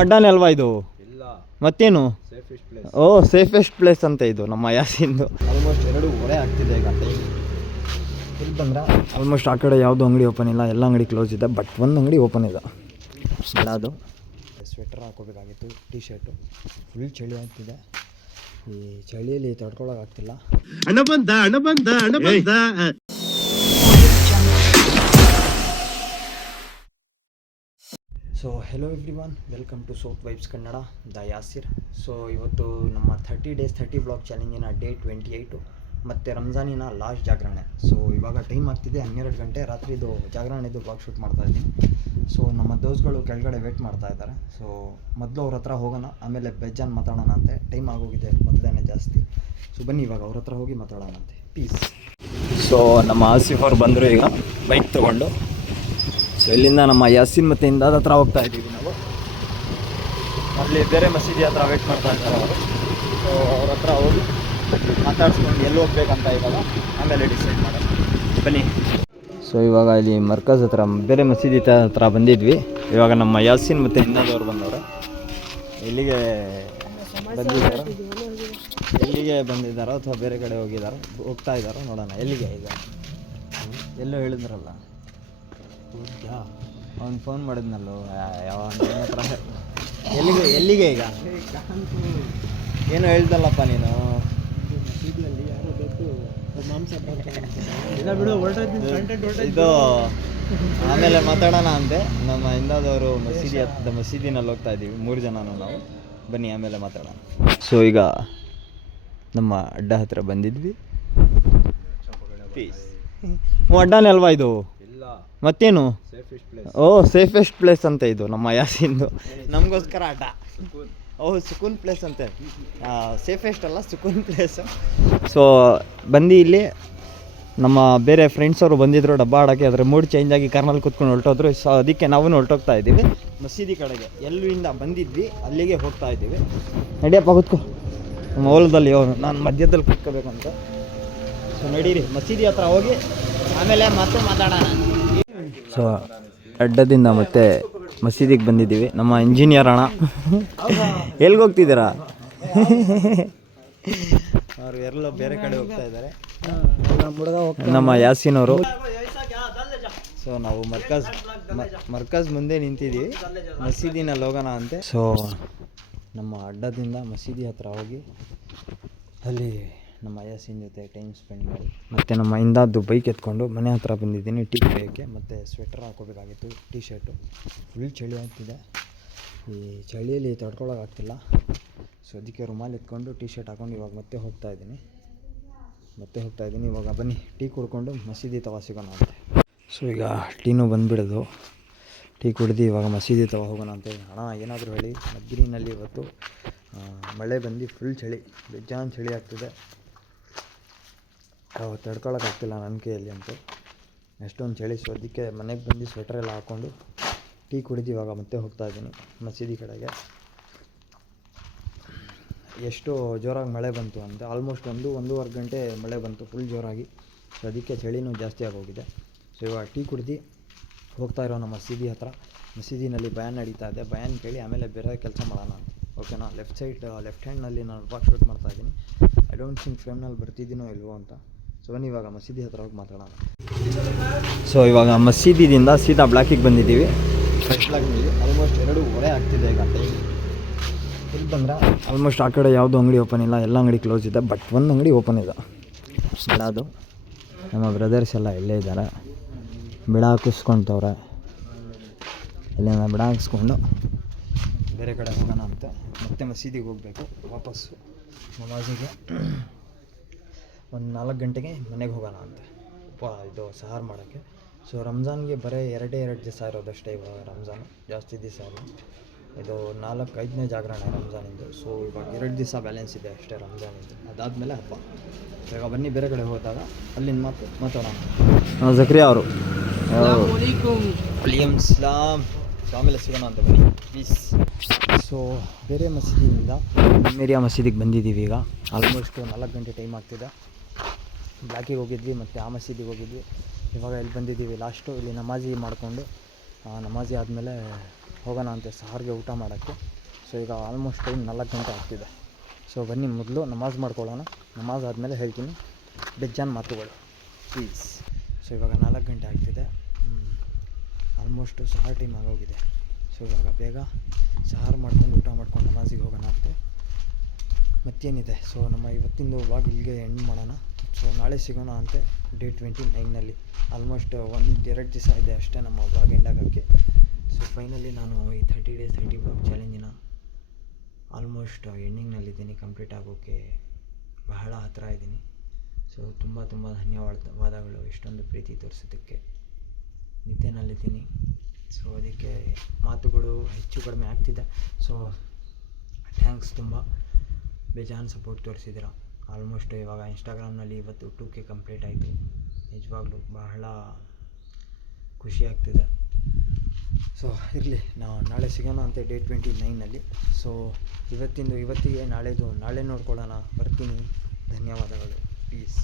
ಅಡ್ಡಾನೆ ಅಲ್ವಾ ಇದು? ಇಲ್ಲ ಮತ್ತೇನು? Safest place. ಓ ಸೇಫೆಸ್ಟ್ ಪ್ಲೇಸ್ ಅಂತ ಇದು ನಮ್ಮ ಯಾಸಿಂದು. ಆಲ್ಮೋಸ್ಟ್ 2:30 ಆಗ್ತಿದೆ ಈಗ ಟೈಮ್. ಇಲ್ಲಿ ಬಂದ್ರೆ ಆಲ್ಮೋಸ್ಟ್ ಆ ಕಡೆ ಯಾವುದೂ ಅಂಗಡಿ ಓಪನ್ ಇಲ್ಲ, ಎಲ್ಲ ಅಂಗಡಿ ಕ್ಲೋಸ್ ಇದೆ. ಬಟ್ ಒಂದು ಅಂಗಡಿ ಓಪನ್ ಇದೆ. ಅದು ಸ್ವೆಟರ್ ಹಾಕೋಬೇಕಾಗಿತ್ತು, ಟೀ ಶರ್ಟು. ಫುಲ್ ಚಳಿ ಆಗ್ತಿದೆ. ಈ ಚಳಿಯಲ್ಲಿ ತಡ್ಕೊಳಕ್ಕಾಗ್ತಿಲ್ಲ. So hello everyone, welcome to South Vibes Kannada, the Yasir. So ಇವತ್ತು ನಮ್ಮ 30 days 30 ಬ್ಲಾಗ್ ಚಾಲೆಂಜಿನ ಡೇ 28 ಮತ್ತು ರಂಜಾನಿನ ಲಾಸ್ಟ್ ಜಾಗರಣೆ. ಸೊ ಇವಾಗ ಟೈಮ್ ಆಗ್ತಿದೆ 12 ಗಂಟೆ ರಾತ್ರಿದು ಜಾಗರಣೆದು ಬ್ಲಾಗ್ ಶೂಟ್ ಮಾಡ್ತಾಯಿದ್ದೀನಿ. ಸೊ ನಮ್ಮ ದೋಸ್ಗಳು ಕೆಳಗಡೆ ವೇಟ್ ಮಾಡ್ತಾ ಇದ್ದಾರೆ. ಸೊ ಮೊದಲು ಅವ್ರ ಹತ್ರ ಹೋಗೋಣ, ಆಮೇಲೆ ಬೇಜಾನ್ ಮಾತಾಡೋಣ ಅಂತೆ. ಟೈಮ್ ಆಗೋಗಿದೆ ಮೊದಲೇನೆ ಜಾಸ್ತಿ. ಸೊ ಬನ್ನಿ ಇವಾಗ ಅವ್ರ ಹತ್ರ ಹೋಗಿ ಮಾತಾಡೋಣ ಅಂತೆ. ಪೀಸ್. ಸೊ ನಮ್ಮ ಆಸಿಫ್ ಅವ್ರು ಬಂದರು ಈಗ ಬೈಕ್ ತೊಗೊಂಡು. ಸೊ ಇಲ್ಲಿಂದ ನಮ್ಮ ಯಾಸಿನ್ ಮತ್ತು ಇಂದಾದ ಹತ್ರ ಹೋಗ್ತಾ ಇದ್ದೀವಿ ನಾವು. ಅಲ್ಲಿ ಬೇರೆ ಮಸೀದಿ ಹತ್ರ ವೇಟ್ ಮಾಡ್ತಾ ಇದ್ದಾರೆ ಅವರು. ಸೊ ಅವ್ರ ಹತ್ರ ಹೋಗಿ ಮಾತಾಡ್ಸ್ಕೊಂಡು ಎಲ್ಲಿ ಹೋಗ್ಬೇಕಂತ ಇವಾಗ ಆಮೇಲೆ ಡಿಸೈಡ್ ಮಾಡೋಣ, ಬನ್ನಿ. ಸೊ ಇವಾಗ ಇಲ್ಲಿ ಮರ್ಕಜ್ ಹತ್ರ ಬೇರೆ ಮಸೀದಿ ಹತ್ರ ಬಂದಿದ್ವಿ. ಇವಾಗ ನಮ್ಮ ಯಾಸಿನ್ ಮತ್ತು ಇಂದಾದವ್ರು ಬಂದವರು. ಎಲ್ಲಿಗೆ ಬಂದಿದ್ದಾರೋ ಅಥವಾ ಬೇರೆ ಕಡೆ ಹೋಗ್ತಾ ಇದ್ದಾರೋ ನೋಡೋಣ. ಎಲ್ಲಿಗೆ ಈಗ? ಎಲ್ಲೋ ಹೇಳಿದ್ರಲ್ಲ, ಅವ್ನು ಫೋನ್ ಮಾಡಿದ್ನಲ್ಲೋ ಯಾವ ಹತ್ರ. ಎಲ್ಲಿಗೆ ಈಗ? ಏನೋ ಹೇಳ್ದಲ್ಲಪ್ಪ ನೀನು. ಇದು ಆಮೇಲೆ ಮಾತಾಡೋಣ ಅಂತೆ. ನಮ್ಮ ಇಂದಾದವರು ಮಸೀದಿನಲ್ಲಿ ಹೋಗ್ತಾ ಇದ್ದೀವಿ, 3 ಜನನೂ ನಾವು. ಬನ್ನಿ ಆಮೇಲೆ ಮಾತಾಡೋಣ. ಸೊ ಈಗ ನಮ್ಮ ಅಡ್ಡ ಹತ್ರ ಬಂದಿದ್ವಿ. ಪೀಸ್. ಅಡ್ಡಾನೆ ಅಲ್ವಾ ಇದು? ಮತ್ತೇನು? ಓ ಸೇಫೆಸ್ಟ್ ಪ್ಲೇಸ್ ಅಂತ ಇದು ನಮ್ಮ ಯಾಸಿಂದು. ನಮಗೋಸ್ಕರ ಅಡ್ಡ. ಓಹ್ ಸುಕೂನ್ ಪ್ಲೇಸ್ ಅಂತೆ. ಸೇಫೆಸ್ಟ್ ಅಲ್ಲ, ಸುಕೂನ್ ಪ್ಲೇಸ್. ಸೊ ಬಂದು ಇಲ್ಲಿ ನಮ್ಮ ಬೇರೆ ಫ್ರೆಂಡ್ಸ್ ಅವರು ಬಂದಿದ್ರು ಡಬ್ಬ ಆಡೋಕ್ಕೆ. ಅದರ ಮೂಡ್ ಚೇಂಜ್ ಆಗಿ ಕಾರ್ನಲ್ಲಿ ಕೂತ್ಕೊಂಡು ಹೊರಟೋದ್ರು. ಸೊ ಅದಕ್ಕೆ ನಾವು ಹೊರಟೋಗ್ತಾ ಇದ್ದೀವಿ ಮಸೀದಿ ಕಡೆಗೆ. ಎಲ್ಲಿಂದ ಬಂದಿದ್ವಿ ಅಲ್ಲಿಗೆ ಹೋಗ್ತಾ ಇದ್ದೀವಿ. ನಡಿಯಪ್ಪ ಕೂತ್ಕೋ. ನಮ್ಮ ಹೊಲದಲ್ಲಿ ನಾನು ಮಧ್ಯದಲ್ಲಿ ಕೂತ್ಕೋಬೇಕಂತ. ಸೊ ನಡೀರಿ ಮಸೀದಿ ಹತ್ರ ಹೋಗಿ ಆಮೇಲೆ ಮತ್ತೆ ಮಾತಾಡೋಣ. ಸೊ ಅಡ್ಡದಿಂದ ಮತ್ತೆ ಮಸೀದಿಗೆ ಬಂದಿದ್ದೀವಿ. ನಮ್ಮ ಇಂಜಿನಿಯರ್ ಅಣ್ಣ ಎಲ್ಲಿಗೆ ಹೋಗ್ತಿದ್ದೀರಾ? ಅವ್ರು ಎಲ್ಲೋ ಬೇರೆ ಕಡೆ ಹೋಗ್ತಾ ಇದ್ದಾರೆ, ನಮ್ಮ ಯಾಸಿನ್ ಅವರು. ಸೊ ನಾವು ಮರ್ಕಜ್ ಮುಂದೆ ನಿಂತಿದ್ದೀವಿ, ಮಸೀದಿನಲ್ಲಿ ಹೋಗೋಣ ಅಂತೆ. ಸೊ ನಮ್ಮ ಅಡ್ಡದಿಂದ ಮಸೀದಿ ಹತ್ರ ಹೋಗಿ ಅಲ್ಲಿ ನಮ್ಮ ಯಾಸಿನ್ ಜೊತೆ ಟೈಮ್ ಸ್ಪೆಂಡ್ ಮಾಡಿ ಮತ್ತು ನಮ್ಮ ಇಂದಾದ್ದು ಬೈಕ್ ಎತ್ಕೊಂಡು ಮನೆ ಹತ್ರ ಬಂದಿದ್ದೀನಿ ಟೀ ಕುಡಿಯೋಕ್ಕೆ. ಮತ್ತು ಸ್ವೆಟರ್ ಹಾಕೋಬೇಕಾಗಿತ್ತು, ಟೀ ಶರ್ಟು. ಫುಲ್ ಚಳಿ ಆಗ್ತಿದೆ. ಈ ಚಳಿಯಲ್ಲಿ ತಡ್ಕೊಳಕ್ಕಾಗ್ತಿಲ್ಲ. ಸೊ ಅದಕ್ಕೆ ರುಮಾಲ್ ಎತ್ಕೊಂಡು ಟೀ ಶರ್ಟ್ ಹಾಕೊಂಡು ಇವಾಗ ಮತ್ತೆ ಹೋಗ್ತಾ ಇದ್ದೀನಿ. ಇವಾಗ ಬನ್ನಿ ಟೀ ಕುಡ್ಕೊಂಡು ಮಸೀದಿ ತವ ಸಿಗೋಣ ಅಂತೆ. ಸೊ ಈಗ ಟೀನೂ ಬಂದುಬಿಡೋದು. ಟೀ ಕುಡ್ದು ಇವಾಗ ಮಸೀದಿ ತವ ಹೋಗೋಣ ಅಂತೆ. ಹಣ ಏನಾದರೂ ಹೇಳಿ, ಮದ್ಗಿರಿನಲ್ಲಿ ಇವತ್ತು ಮಳೆ ಬಂದು ಫುಲ್ ಚಳಿ, ಬೇಜಾನ್ ಚಳಿ ಆಗ್ತಿದೆ. ತಡ್ಕೊಳಕ್ಕಾಗ್ತಿಲ್ಲ ನನ್ನ ಕೈಯಲ್ಲಿ ಅಂತೂ, ಎಷ್ಟೊಂದು ಚಳಿ. ಸೊ ಅದಕ್ಕೆ ಮನೆಗೆ ಬಂದು ಸ್ವೆಟರೆಲ್ಲ ಹಾಕ್ಕೊಂಡು ಟೀ ಕುಡಿದು ಇವಾಗ ಮತ್ತೆ ಹೋಗ್ತಾ ಇದ್ದೀನಿ ಮಸೀದಿ ಕಡೆಗೆ. ಎಷ್ಟು ಜೋರಾಗಿ ಮಳೆ ಬಂತು ಅಂತ, ಆಲ್ಮೋಸ್ಟ್ 1-1.5 ಗಂಟೆ ಮಳೆ ಬಂತು ಫುಲ್ ಜೋರಾಗಿ. ಸೊ ಅದಕ್ಕೆ ಚಳಿನೂ ಜಾಸ್ತಿ ಆಗೋಗಿದೆ. ಸೊ ಇವಾಗ ಟೀ ಕುಡ್ದು ಹೋಗ್ತಾ ಇರೋ ನಮ್ಮ ಮಸೀದಿ ಹತ್ರ. ಮಸೀದಿನಲ್ಲಿ ಬಯಾನ್ ನಡೀತಾ ಇದೆ. ಬಯಾನ್ ಕೇಳಿ ಆಮೇಲೆ ಬೇರೆ ಕೆಲಸ ಮಾಡೋಣ ಅಂತ, ಓಕೆನಾ? ಲೆಫ್ಟ್ ಹ್ಯಾಂಡ್ನಲ್ಲಿ ನಾನು ಬ್ಲಾಗ್ ಶೂಟ್ ಮಾಡ್ತಾಯಿದ್ದೀನಿ. ಐ ಡೋಂಟ್ ಥಿಂಕ್ ಫ್ರೇಮ್ನಲ್ಲಿ ಬರ್ತಿದ್ದೀನೋ ಇಲ್ವೋ ಅಂತ. ಸೊ ಬನ್ನಿ ಇವಾಗ ಮಸೀದಿ ಹತ್ರ ಹೋಗಿ ಮಾತಾಡೋಣ. ಸೊ ಇವಾಗ ಮಸೀದಿದಿಂದ ಸೀದಾ ಬ್ಲಾಕಿಗೆ ಬಂದಿದ್ದೀವಿ. ಫಸ್ಟ್ ಬ್ಲಾಕ್ನಲ್ಲಿ ಆಲ್ಮೋಸ್ಟ್ 2:30 ಆಗ್ತಿದೆ ಈಗ ಟೈಮ್. ಇಲ್ಲಿ ಬಂದರೆ ಆಲ್ಮೋಸ್ಟ್ ಆ ಕಡೆ ಯಾವುದೂ ಅಂಗಡಿ ಓಪನ್ ಇಲ್ಲ, ಎಲ್ಲ ಅಂಗಡಿ ಕ್ಲೋಸ್ ಇದೆ. ಬಟ್ ಒಂದು ಅಂಗಡಿ ಓಪನ್ ಇದೆ. ಅದು ನಮ್ಮ ಬ್ರದರ್ಸ್ ಎಲ್ಲ ಇಲ್ಲೇ ಇದ್ದಾರೆ, ಬಿಡ ಹಾಕಿಸ್ಕೊತವ್ರೆ. ಇಲ್ಲಿಂದ ಬಿಡ ಹಾಕಿಸ್ಕೊಂಡು ಬೇರೆ ಕಡೆ ಹೋಗೋಣ ಅಂತ. ಮತ್ತೆ ಮಸೀದಿಗೆ ಹೋಗಬೇಕು ವಾಪಸ್ಸು ನಮಾಜಿಗೆ. 4 ಗಂಟೆಗೆ ಮನೆಗೆ ಹೋಗೋಣ ಅಂತ ಇದು ಸಹಾರ್ ಮಾಡೋಕ್ಕೆ. ಸೊ ರಂಜಾನ್ಗೆ ಬರೀ 2 ದಿವಸ ಇರೋದಷ್ಟೇ ಇವಾಗ ರಂಜಾನ್, ಜಾಸ್ತಿ ದಿವಸ ಇಲ್ಲ. ಇದು 4-5ನೇ ಜಾಗರಣೆ ರಂಜಾನಿಂದು. ಸೊ ಇವಾಗ 2 ದಿವಸ ಬ್ಯಾಲೆನ್ಸ್ ಇದೆ ಅಷ್ಟೇ ರಂಜಾನಿಂದು, ಅದಾದಮೇಲೆ ಹಬ್ಬ. ಇವಾಗ ಬನ್ನಿ ಬೇರೆ ಕಡೆ ಹೋದಾಗ ಅಲ್ಲಿಂದ ಮಾತಾಡೋಣ. ಜಕ್ರಿಯಾ ಅವರು ಇಸ್ಲಾಮ್. ಸೊ ಆಮೇಲೆ ಸಿಗೋಣ ಅಂತ ಬನ್ನಿ ಪ್ಲೀಸ್. ಸೊ ಬೇರೆ ಮಸೀದಿಯಿಂದ ಮೇರಿಯಾ ಮಸೀದಿಗೆ ಬಂದಿದ್ದೀವಿ ಈಗ. ಆಲ್ಮೋಸ್ಟ್ 4 ಗಂಟೆ ಟೈಮ್ ಆಗ್ತಿದೆ. ಬ್ಲಾಕಿಗೆ ಹೋಗಿದ್ವಿ ಮತ್ತು ಆ ಮಸೀದಿಗೆ ಹೋಗಿದ್ವಿ. ಇವಾಗ ಇಲ್ಲಿ ಬಂದಿದ್ದೀವಿ ಲಾಸ್ಟು. ಇಲ್ಲಿ ನಮಾಜಿ ಮಾಡಿಕೊಂಡು ನಮಾಜಿ ಆದಮೇಲೆ ಹೋಗೋಣ ಅಂತೆ ಸಹಾರ್ಗೆ ಊಟ ಮಾಡೋಕ್ಕೆ. ಸೊ ಈಗ ಆಲ್ಮೋಸ್ಟ್ ಟೈಮ್ 4 ಗಂಟೆ ಆಗ್ತಿದೆ. ಸೊ ಬನ್ನಿ ಮೊದಲು ನಮಾಜ್ ಮಾಡ್ಕೊಳ್ಳೋಣ. ನಮಾಜ್ ಆದಮೇಲೆ ಹೇಳ್ತೀನಿ ಬೆಜ್ಜಾನ್ ಮಾತುಗಳು ಪ್ಲೀಸ್. ಸೊ ಇವಾಗ 4 ಗಂಟೆ ಆಗ್ತಿದೆ. ಆಲ್ಮೋಸ್ಟು ಸಹಾರ್ ಟೈಮ್ ಆಗೋಗಿದೆ. ಸೊ ಇವಾಗ ಬೇಗ ಸಹಾರ್ ಮಾಡ್ಕೊಂಡು ಊಟ ಮಾಡ್ಕೊಂಡು ನಮಾಜಿಗೆ ಹೋಗೋಣ ಅಂತೆ. ಮತ್ತೇನಿದೆ, ಸೊ ನಮ್ಮ ಇವತ್ತಿಂದು ವ್ಲಾಗ್ ಇಲ್ಲಿಗೆ ಎಂಡ್ ಮಾಡೋಣ. ಸೊ ನಾಳೆ ಸಿಗೋಣ ಅಂತೆ ಡೇ 29ನಲ್ಲಿ. ಆಲ್ಮೋಸ್ಟ್ 1-2 ದಿವಸ ಇದೆ ಅಷ್ಟೇ ನಮ್ಮ ವ್ಲಾಗ್ ಎಂಡ್ ಆಗೋಕ್ಕೆ. ಸೊ ಫೈನಲಿ ನಾನು ಈ 30 days 30 ವ್ಲಾಗ್ ಚಾಲೆಂಜಿನ ಆಲ್ಮೋಸ್ಟ್ ಎಂಡಿಂಗ್ನಲ್ಲಿದ್ದೀನಿ. ಕಂಪ್ಲೀಟ್ ಆಗೋಕ್ಕೆ ಬಹಳ ಹತ್ತಿರ ಇದ್ದೀನಿ. ಸೊ ತುಂಬ ಧನ್ಯವಾದಗಳು ಇಷ್ಟೊಂದು ಪ್ರೀತಿ ತೋರಿಸೋದಕ್ಕೆ. ನಿದ್ದೆನಲ್ಲಿದ್ದೀನಿ. ಸೊ ಅದಕ್ಕೆ ಮಾತುಗಳು ಹೆಚ್ಚು ಕಡಿಮೆ ಆಗ್ತಿದೆ. ಸೊ ಥ್ಯಾಂಕ್ಸ್, ತುಂಬ ಬೇಜಾನ್ ಸಪೋರ್ಟ್ ತೋರಿಸಿದ್ದೀರ. ಆಲ್ಮೋಸ್ಟ್ ಇವಾಗ ಇನ್ಸ್ಟಾಗ್ರಾಮ್ನಲ್ಲಿ ಇವತ್ತು 2K ಕಂಪ್ಲೀಟ್ ಆಯಿತು. ನಿಜವಾಗ್ಲೂ ಬಹಳ ಖುಷಿ ಆಗ್ತಿದೆ. ಸೊ ಇರಲಿ, ನಾಳೆ ಸಿಗೋಣ ಅಂತೆ ಡೇ 29ನಲ್ಲಿ. ಸೊ ಇವತ್ತಿಗೆ ನಾಳೆ ನೋಡ್ಕೊಳ್ಳೋಣ. ಬರ್ತೀನಿ. ಧನ್ಯವಾದಗಳು. ಪೀಸ್.